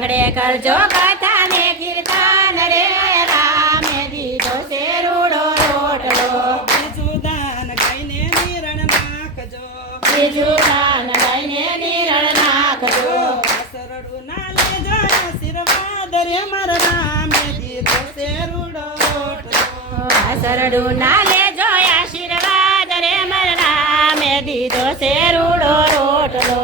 આંગણે કરજો કથા ને કીર્તન રે રામે દીધો છે રૂડો રોટલો બીજું દાન ગાઈને નિરણ નાખજો બીજું દાન ગાઈને નિરણ નાખજો સરડું ના લેજો આશીર્વાદ રે મારા રામે દીધો છે રૂડો રોટલો સરડું ના લેજો આશીર્વાદ રે મારા રામે દીધો છે રૂડો રોટલો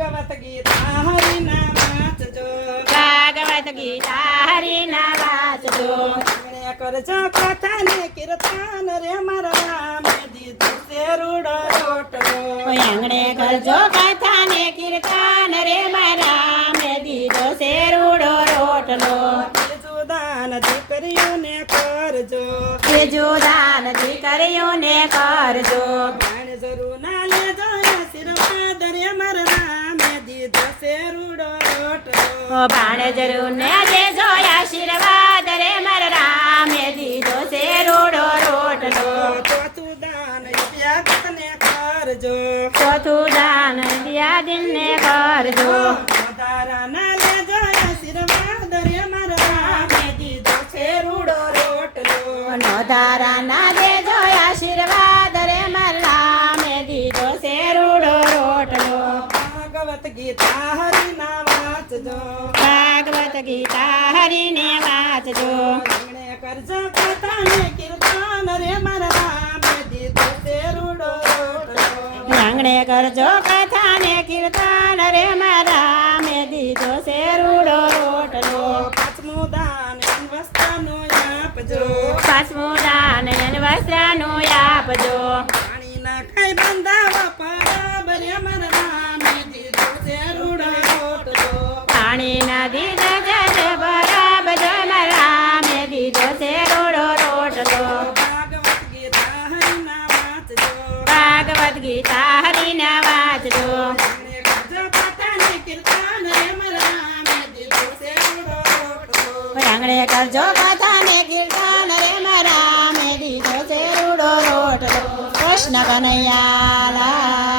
ભાગવત ગીતા હરિના વાંચજો ભાગવત ગીતા હરિના વાંચજો આંગણે કરજો કથા ને કીર્તન રે મારા રામે દીધો છે રૂડો રોટલો આંગણે કરજો કથા ને કીર્તન રે મારા રામે દીધો છે રૂડો રોટલો બીજું દાન દીકરીઓને કરજો બીજું દાન દીકરીઓને કરજો ભાણ જરૂર ના લેજો આશીર્વાદ રે મારા રામે દીધો છે રૂડો રોટલો ભાણેજરું ને દેજો આશીર્વાદ રે મારા રામે દીધો છે રૂડો રોટલો ચોથું દાન વિદ્યાપતને કરજો ચોથું દાન દિયાદિનને કરજો વધારા ના લેજો આશીર્વાદ રે મારા રામે દીધો છે રૂડો રોટલો નોધારા ના દેજો આશીર્વાદ રે મારા રામે દીધો છે રૂડો રોટલો ભાગવત ગીતા હરિના વાંચજો ભાગવત ગીતા હરિને વાંચજો આંગણે કરજો કથા ને કીર્તન રે મારા રામે દીધો છે રૂડો રોટલો આંગણે કરજો કથા ને કીર્તન રે મારા રામે દીધો છે રૂડો રોટલો પાંચમું દાન વસ્ત્રનું આપજો પાંચમું દાન વસ્ત્રનું આપજો પાણી ના ખાઈ બંધાવા પર મારા રામે દીધો છે રૂડો રોટલો પાણી ના દીધા જજ બરાબર મારા રામે દીધો છે રૂડો રોટલો ભાગવત ગીતા હરિના વાંચજો ભાગવત ગીતા હરિના વાંચજો આંગણે કરજો કથા ને કીર્તન રે મારા રામે દીધો છે રૂડો રોટલો આંગણે કરજો કથા ને કીર્તન રે મારા રામે દીધો છે રૂડો રોટલો કૃષ્ણ કનૈયા